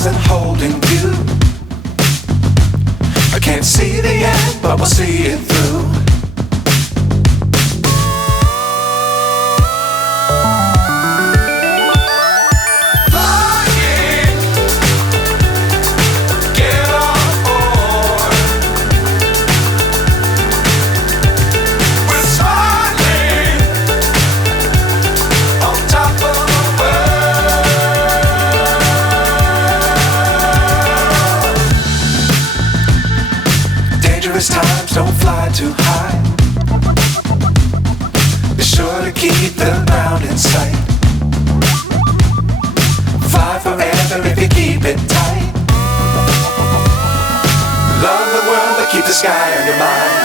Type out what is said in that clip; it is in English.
stars and holding you. I can't see the end, but we'll see it through. Times don't fly too high. Be sure to keep the ground in sight. Fly forever if you keep it tight. Love the world but keep the sky on your mind.